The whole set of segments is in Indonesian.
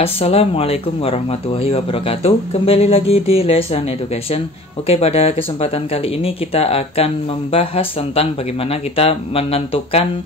Assalamualaikum warahmatullahi wabarakatuh. Kembali lagi di Lesson Education. Oke, pada kesempatan kali ini kita akan membahas tentang bagaimana kita menentukan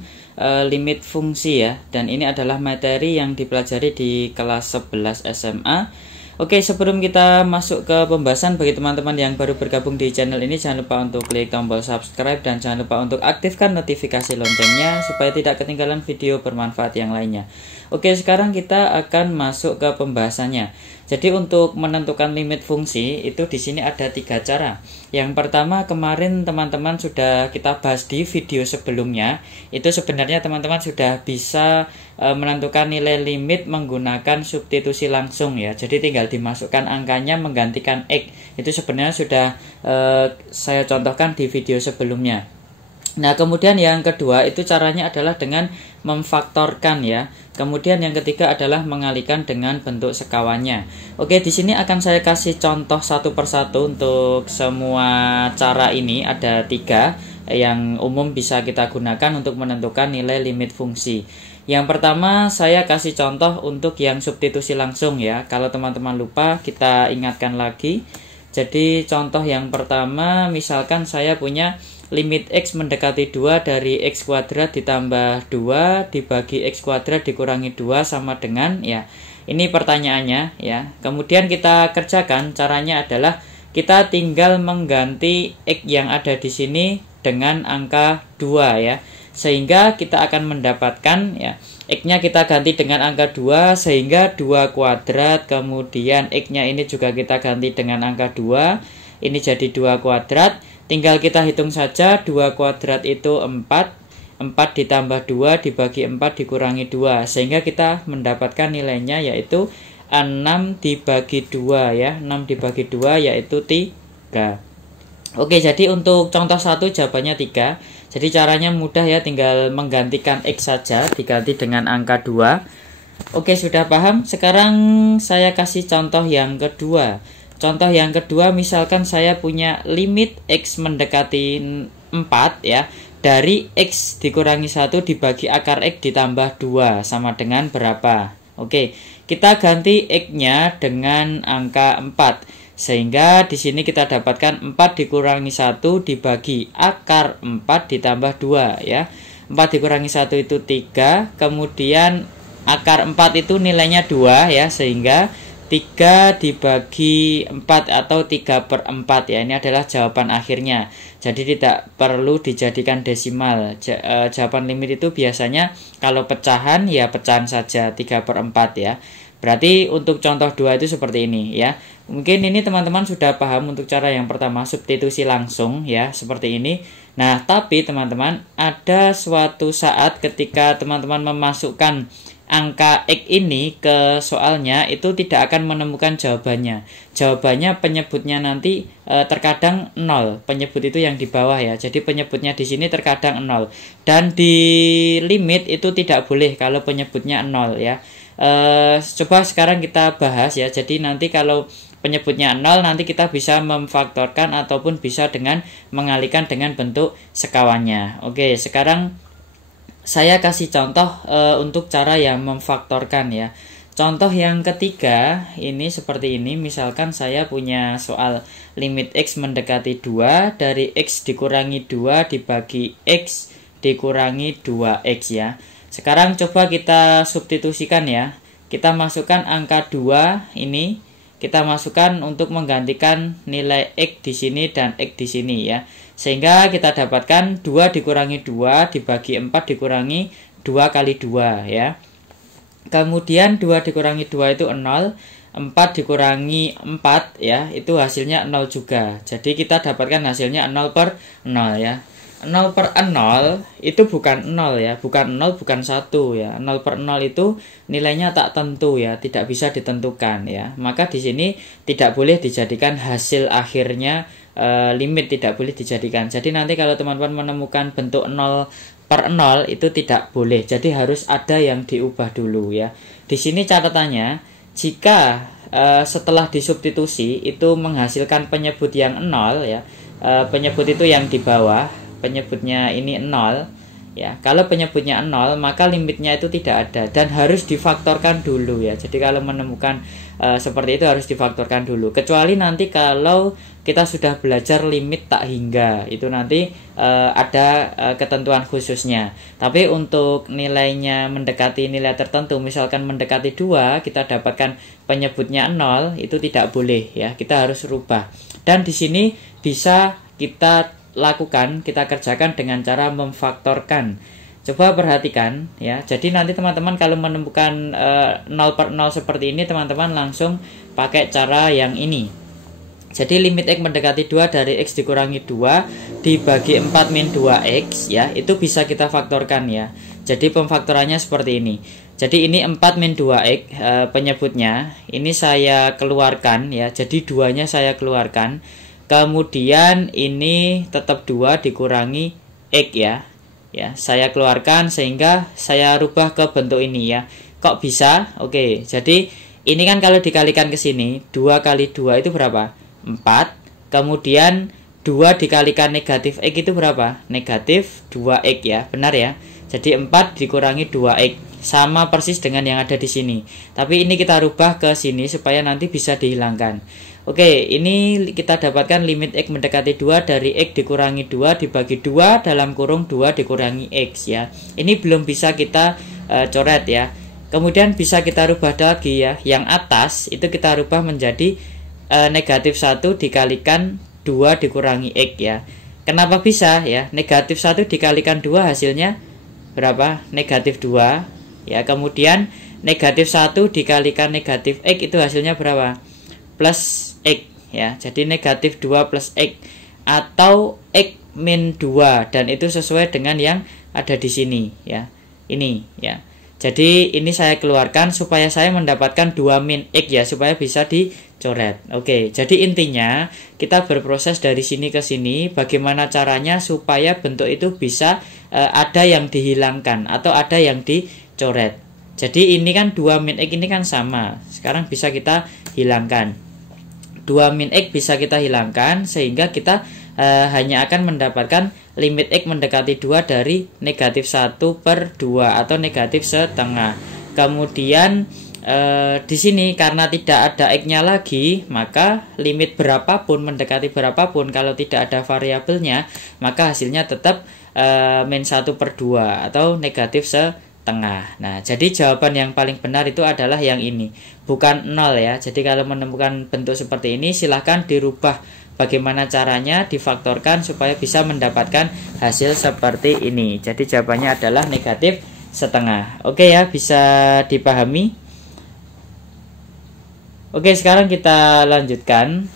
limit fungsi ya. Dan ini adalah materi yang dipelajari di kelas 11 SMA. Oke, sebelum kita masuk ke pembahasan, bagi teman-teman yang baru bergabung di channel ini, jangan lupa untuk klik tombol subscribe dan jangan lupa untuk aktifkan notifikasi loncengnya supaya tidak ketinggalan video bermanfaat yang lainnya. Oke, sekarang kita akan masuk ke pembahasannya. Jadi untuk menentukan limit fungsi itu di sini ada 3 cara. Yang pertama, kemarin teman-teman sudah kita bahas di video sebelumnya. Itu sebenarnya teman-teman sudah bisa menentukan nilai limit menggunakan substitusi langsung ya. Jadi tinggal dimasukkan angkanya menggantikan X. Itu sebenarnya sudah saya contohkan di video sebelumnya. Nah, kemudian yang kedua itu caranya adalah dengan memfaktorkan ya. Kemudian yang ketiga adalah mengalihkan dengan bentuk sekawannya. Oke, di sini akan saya kasih contoh satu persatu untuk semua cara ini. Ada 3 yang umum bisa kita gunakan untuk menentukan nilai limit fungsi. Yang pertama saya kasih contoh untuk yang substitusi langsung ya. Kalau teman-teman lupa, kita ingatkan lagi. Jadi contoh yang pertama, misalkan saya punya limit X mendekati 2 dari X kuadrat ditambah 2 dibagi X kuadrat dikurangi 2 sama dengan ya. Ini pertanyaannya ya. Kemudian kita kerjakan, caranya adalah kita tinggal mengganti X yang ada di sini dengan angka 2 ya. Sehingga kita akan mendapatkan ya, X-nya kita ganti dengan angka 2 sehingga 2 kuadrat, kemudian X-nya ini juga kita ganti dengan angka 2. Ini jadi 2 kuadrat. Tinggal kita hitung saja, 2 kuadrat itu 4 ditambah 2 dibagi 4 dikurangi 2. Sehingga kita mendapatkan nilainya yaitu 6 dibagi 2 ya. 6 dibagi 2 yaitu 3. Oke, jadi untuk contoh 1 jawabannya 3. Jadi caranya mudah ya, tinggal menggantikan X saja, diganti dengan angka 2. Oke, sudah paham? Sekarang saya kasih contoh yang kedua. Contoh yang kedua, misalkan saya punya limit X mendekati 4 ya, dari X dikurangi 1 dibagi akar X ditambah 2 sama dengan berapa? Oke, kita ganti X-nya dengan angka 4. Sehingga di sini kita dapatkan 4 dikurangi 1 dibagi akar 4 ditambah 2 ya. 4 dikurangi 1 itu 3, kemudian akar 4 itu nilainya 2 ya, sehingga 3 dibagi 4 atau 3/4 ya. Ini adalah jawaban akhirnya. Jadi tidak perlu dijadikan desimal. Jawaban limit itu biasanya kalau pecahan ya pecahan saja 3/4 ya. Berarti untuk contoh 2 itu seperti ini ya. Mungkin ini teman-teman sudah paham untuk cara yang pertama, substitusi langsung ya, seperti ini. Nah, tapi teman-teman, ada suatu saat ketika teman-teman memasukkan angka X ini ke soalnya, itu tidak akan menemukan jawabannya. Jawabannya penyebutnya nanti terkadang 0. Penyebut itu yang di bawah ya. Jadi penyebutnya di sini terkadang 0. Dan di limit itu tidak boleh kalau penyebutnya 0 ya. Coba sekarang kita bahas ya. Jadi nanti kalau penyebutnya 0, nanti kita bisa memfaktorkan ataupun bisa dengan mengalihkan dengan bentuk sekawannya. Oke, sekarang saya kasih contoh untuk cara yang memfaktorkan ya. Contoh yang ketiga ini seperti ini. Misalkan saya punya soal limit X mendekati 2 dari X dikurangi 2 dibagi X dikurangi 2X ya. Sekarang coba kita substitusikan ya. Kita masukkan angka 2 ini, kita masukkan untuk menggantikan nilai X di sini dan X di sini ya. Sehingga kita dapatkan 2 dikurangi 2 dibagi 4 dikurangi 2 kali 2 ya. Kemudian 2 dikurangi 2 itu 0, 4 dikurangi 4 ya, itu hasilnya 0 juga. Jadi kita dapatkan hasilnya 0/0 ya. 0/0 itu bukan 0 ya, bukan 0 bukan 1 ya. 0/0 itu nilainya tak tentu ya, tidak bisa ditentukan ya. Maka di sini tidak boleh dijadikan hasil akhirnya limit, tidak boleh dijadikan. Jadi nanti kalau teman-teman menemukan bentuk 0/0 itu tidak boleh. Jadi harus ada yang diubah dulu ya. Di sini catatannya, jika setelah disubstitusi itu menghasilkan penyebut yang 0 ya. Penyebut itu yang di bawah, penyebutnya ini 0, Ya, kalau penyebutnya 0 maka limitnya itu tidak ada dan harus difaktorkan dulu ya. Jadi kalau menemukan seperti itu harus difaktorkan dulu. Kecuali nanti kalau kita sudah belajar limit tak hingga, itu nanti ada ketentuan khususnya. Tapi untuk nilainya mendekati nilai tertentu, misalkan mendekati 2, kita dapatkan penyebutnya 0, itu tidak boleh ya. Kita harus rubah. Dan di sini bisa kita lakukan, kita kerjakan dengan cara memfaktorkan. Coba perhatikan ya. Jadi nanti teman-teman kalau menemukan 0 per 0 seperti ini, teman-teman langsung pakai cara yang ini. Jadi limit X mendekati 2 dari X dikurangi 2 dibagi 4 min 2X ya, itu bisa kita faktorkan ya. Jadi pemfaktorannya seperti ini. Jadi ini 4 min 2X penyebutnya, ini saya keluarkan ya. Jadi 2-nya saya keluarkan. Kemudian ini tetap 2 dikurangi X ya. Ya, saya keluarkan sehingga saya rubah ke bentuk ini ya. Kok bisa? Oke, jadi ini kan kalau dikalikan ke sini, 2 kali 2 itu berapa? 4. Kemudian 2 dikalikan negatif X itu berapa? Negatif 2X ya, benar ya. Jadi 4 dikurangi 2X sama persis dengan yang ada di sini. Tapi ini kita rubah ke sini supaya nanti bisa dihilangkan. Oke, ini kita dapatkan limit X mendekati 2 dari X dikurangi 2 dibagi 2 dalam kurung 2 dikurangi X ya. Ini belum bisa kita coret ya. Kemudian bisa kita rubah lagi ya. Yang atas itu kita rubah menjadi negatif 1 dikalikan 2 dikurangi X ya. Kenapa bisa ya? Negatif 1 dikalikan 2 hasilnya berapa? Negatif 2 ya. Kemudian negatif 1 dikalikan negatif X itu hasilnya berapa? Plus X ya. Jadi negatif 2 plus X atau X min 2, dan itu sesuai dengan yang ada di sini ya. Ini ya. Jadi ini saya keluarkan supaya saya mendapatkan 2 min X ya, supaya bisa dicoret. Oke, jadi intinya kita berproses dari sini ke sini. Bagaimana caranya supaya bentuk itu bisa ada yang dihilangkan atau ada yang dicoret. Jadi ini kan 2 min X ini kan sama. Sekarang bisa kita hilangkan. 2 min X bisa kita hilangkan sehingga kita hanya akan mendapatkan limit X mendekati 2 dari negatif 1 per 2 atau negatif setengah. Kemudian di sini karena tidak ada X-nya lagi, maka limit berapapun mendekati berapapun, kalau tidak ada variabelnya, maka hasilnya tetap min 1 per 2 atau negatif setengah. Nah, jadi jawaban yang paling benar itu adalah yang ini, bukan 0 ya. Jadi kalau menemukan bentuk seperti ini, silahkan dirubah bagaimana caranya, difaktorkan supaya bisa mendapatkan hasil seperti ini. Jadi jawabannya adalah negatif setengah. Oke ya, bisa dipahami? Oke, sekarang kita lanjutkan.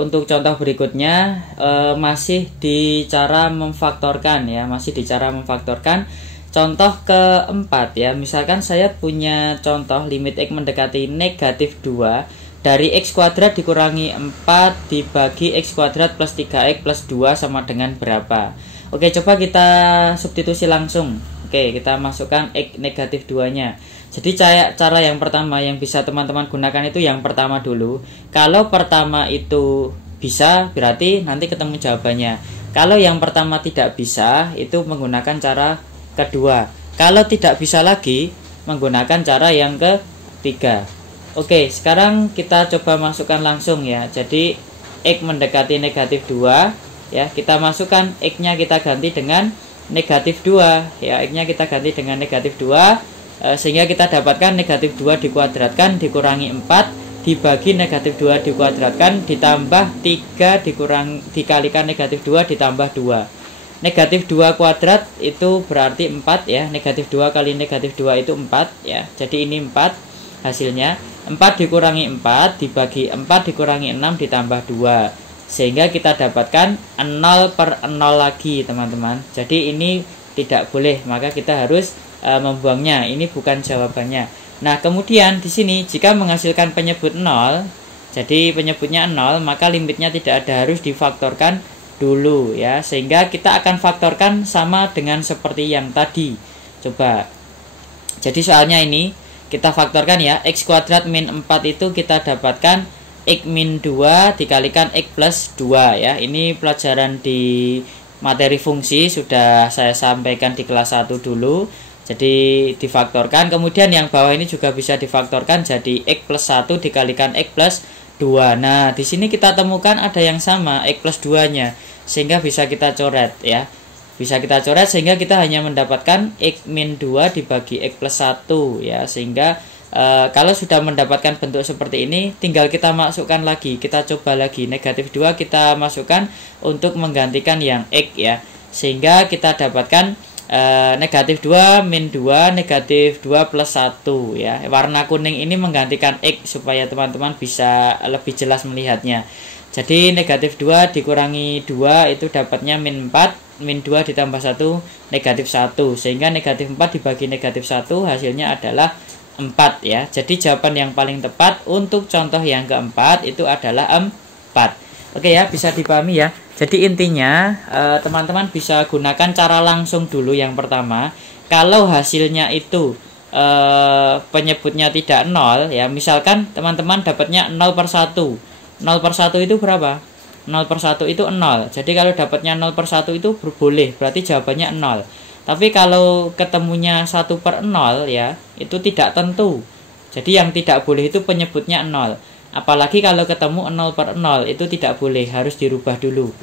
Untuk contoh berikutnya masih di cara memfaktorkan ya, Contoh keempat ya, misalkan saya punya contoh limit X mendekati negatif 2 dari X kuadrat dikurangi 4 dibagi X kuadrat plus 3X plus 2 sama dengan berapa? Oke, coba kita substitusi langsung. Oke, kita masukkan X negatif 2-nya. Jadi cara yang pertama yang bisa teman-teman gunakan itu yang pertama dulu. Kalau pertama itu bisa, berarti nanti ketemu jawabannya. Kalau yang pertama tidak bisa, itu menggunakan cara kedua. Kalau tidak bisa lagi, menggunakan cara yang ketiga. Oke, sekarang kita coba masukkan langsung ya. Jadi X mendekati negatif 2 ya, kita masukkan X-nya kita ganti dengan negatif 2 ya. X-nya kita ganti dengan negatif 2 sehingga kita dapatkan negatif 2 dikuadratkan dikurangi 4 dibagi negatif 2 dikuadratkan ditambah 3 dikalikan negatif 2 ditambah 2. Negatif 2 kuadrat itu berarti 4 ya. Negatif 2 kali negatif 2 itu 4 ya. Jadi ini 4 hasilnya. 4 dikurangi 4 dibagi 4 dikurangi 6 ditambah 2. Sehingga kita dapatkan 0 per 0 lagi teman-teman. Jadi ini tidak boleh, maka kita harus membuangnya. Ini bukan jawabannya. Nah, kemudian di sini jika menghasilkan penyebut 0, jadi penyebutnya 0, maka limitnya tidak ada, harus difaktorkan dulu ya. Sehingga kita akan faktorkan sama dengan seperti yang tadi. Coba. Jadi soalnya ini kita faktorkan ya. X kuadrat min 4 itu kita dapatkan X min 2 dikalikan X plus 2 ya. Ini pelajaran di materi fungsi sudah saya sampaikan di kelas 1 dulu. Jadi difaktorkan, kemudian yang bawah ini juga bisa difaktorkan jadi X plus 1 dikalikan X plus 2. Nah, di sini kita temukan ada yang sama, X plus 2-nya. Sehingga bisa kita coret ya. Bisa kita coret sehingga kita hanya mendapatkan X min 2 dibagi X plus 1 ya. Sehingga kalau sudah mendapatkan bentuk seperti ini, tinggal kita masukkan lagi. Kita coba lagi, negatif 2 kita masukkan untuk menggantikan yang X ya. Sehingga kita dapatkan negatif 2 min 2 negatif 2 plus 1 ya. Warna kuning ini menggantikan X supaya teman-teman bisa lebih jelas melihatnya. Jadi negatif 2 dikurangi 2 itu dapatnya min 4, min 2 ditambah 1 negatif 1, sehingga negatif 4 dibagi negatif 1 hasilnya adalah 4 ya. Jadi jawaban yang paling tepat untuk contoh yang keempat itu adalah 4. Oke ya, bisa dipahami ya. Jadi intinya teman-teman bisa gunakan cara langsung dulu yang pertama. Kalau hasilnya itu penyebutnya tidak 0 ya, misalkan teman-teman dapatnya 0 per 1. 0 per 1 itu berapa? 0 per 1 itu 0. Jadi kalau dapatnya 0 per 1 itu boleh, berarti jawabannya 0. Tapi kalau ketemunya 1 per 0 ya, itu tidak tentu. Jadi yang tidak boleh itu penyebutnya 0. Apalagi kalau ketemu 0 per 0 itu tidak boleh, harus dirubah dulu.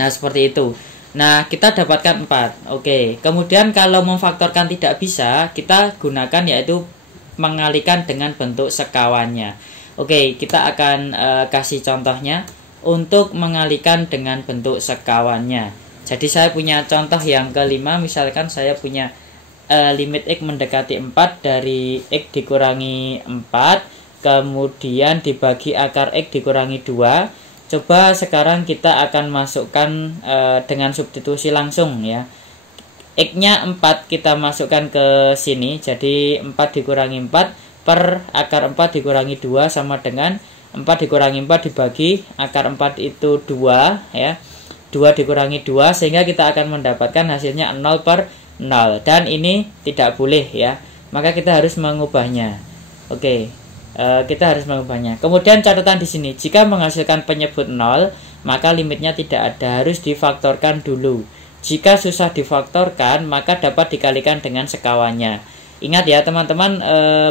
Nah, seperti itu. Nah, kita dapatkan 4. Oke. Kemudian kalau memfaktorkan tidak bisa, kita gunakan yaitu mengalihkan dengan bentuk sekawannya. Oke, kita akan kasih contohnya untuk mengalihkan dengan bentuk sekawannya. Jadi saya punya contoh yang kelima, misalkan saya punya limit X mendekati 4 dari X dikurangi 4 kemudian dibagi akar X dikurangi 2. Coba sekarang kita akan masukkan dengan substitusi langsung ya. X-nya 4 kita masukkan ke sini. Jadi 4 dikurangi 4 per akar 4 dikurangi 2 sama dengan 4 dikurangi 4 dibagi akar 4 itu 2 ya. 2 dikurangi 2 sehingga kita akan mendapatkan hasilnya 0 per 0. Dan ini tidak boleh ya. Maka kita harus mengubahnya. Oke. Kita harus mengubahnya. Kemudian catatan di sini, jika menghasilkan penyebut 0, maka limitnya tidak ada, harus difaktorkan dulu. Jika susah difaktorkan, maka dapat dikalikan dengan sekawannya. Ingat ya teman-teman,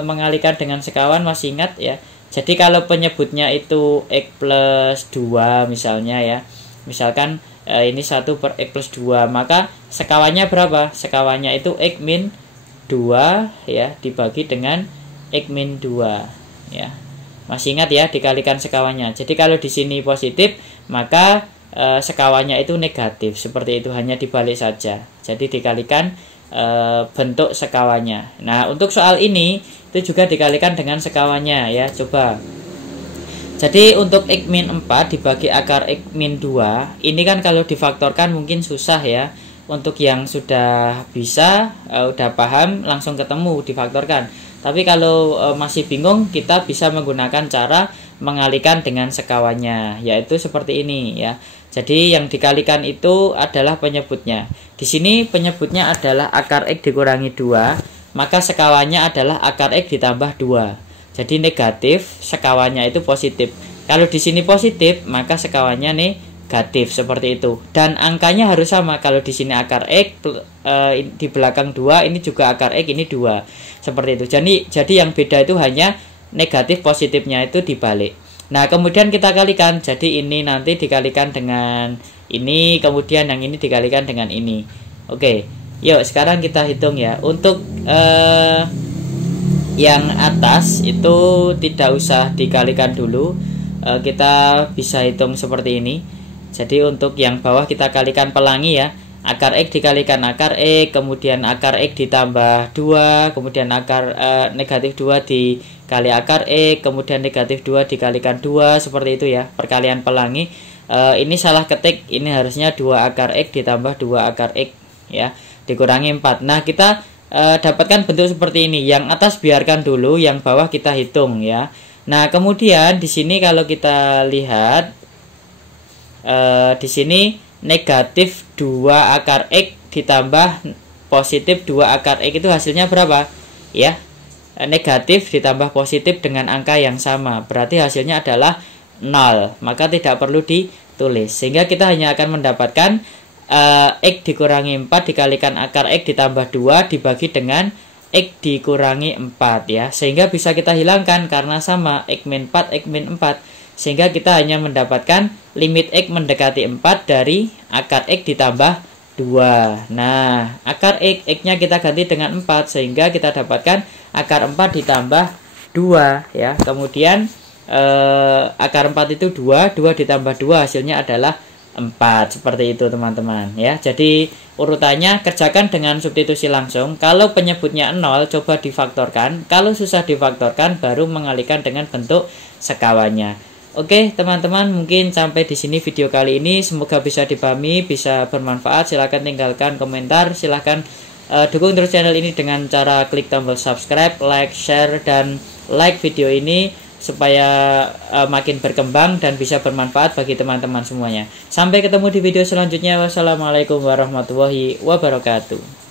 mengalihkan dengan sekawan masih ingat ya. Jadi kalau penyebutnya itu X plus 2 misalnya ya. Misalkan ini 1 per X plus 2, maka sekawannya berapa? Sekawannya itu X min 2 ya, dibagi dengan X min 2 ya. Masih ingat ya, dikalikan sekawannya. Jadi kalau di sini positif, maka sekawannya itu negatif. Seperti itu, hanya dibalik saja. Jadi dikalikan bentuk sekawannya. Nah, untuk soal ini itu juga dikalikan dengan sekawannya ya. Coba. Jadi untuk X min 4 dibagi akar X min 2, ini kan kalau difaktorkan mungkin susah ya. Untuk yang sudah bisa, udah paham, langsung ketemu difaktorkan. Tapi kalau masih bingung, kita bisa menggunakan cara mengalihkan dengan sekawannya, yaitu seperti ini ya. Jadi yang dikalikan itu adalah penyebutnya. Di sini penyebutnya adalah akar X dikurangi 2, maka sekawannya adalah akar X ditambah 2. Jadi negatif, sekawannya itu positif. Kalau di sini positif, maka sekawannya negatif, seperti itu. Dan angkanya harus sama. Kalau di sini akar X di belakang 2, ini juga akar X, ini 2. Seperti itu. Jadi yang beda itu hanya negatif, positifnya itu dibalik. Nah, kemudian kita kalikan. Jadi ini nanti dikalikan dengan ini, kemudian yang ini dikalikan dengan ini. Oke. Yuk, sekarang kita hitung ya. Untuk yang atas itu tidak usah dikalikan dulu. Kita bisa hitung seperti ini. Jadi untuk yang bawah kita kalikan pelangi ya. Akar X dikalikan akar X, kemudian akar X ditambah 2, kemudian akar negatif 2 dikali akar X, kemudian negatif 2 dikalikan 2, seperti itu ya, perkalian pelangi. Ini salah ketik, ini harusnya 2 akar X ditambah 2 akar X ya, dikurangi 4. Nah, kita dapatkan bentuk seperti ini. Yang atas biarkan dulu, yang bawah kita hitung ya. Nah, kemudian di sini kalau kita lihat di sini negatif 2 akar X ditambah positif 2 akar X itu hasilnya berapa? Ya, negatif ditambah positif dengan angka yang sama, berarti hasilnya adalah 0. Maka tidak perlu ditulis, sehingga kita hanya akan mendapatkan X dikurangi 4 dikalikan akar X ditambah 2 dibagi dengan X dikurangi 4 ya. Sehingga bisa kita hilangkan karena sama X min 4, X min 4. Sehingga kita hanya mendapatkan limit X mendekati 4 dari akar X ditambah 2. Nah, akar X, X-nya kita ganti dengan 4. Sehingga kita dapatkan akar 4 ditambah 2 ya. Kemudian akar 4 itu 2 ditambah 2 hasilnya adalah 4. Seperti itu teman-teman ya. Jadi urutannya kerjakan dengan substitusi langsung. Kalau penyebutnya 0 coba difaktorkan. Kalau susah difaktorkan baru mengalihkan dengan bentuk sekawannya. Oke teman-teman, mungkin sampai di sini video kali ini. Semoga bisa dipahami, bisa bermanfaat. Silahkan tinggalkan komentar. Silahkan dukung terus channel ini dengan cara klik tombol subscribe, like, share, dan like video ini supaya makin berkembang dan bisa bermanfaat bagi teman-teman semuanya. Sampai ketemu di video selanjutnya. Wassalamualaikum warahmatullahi wabarakatuh.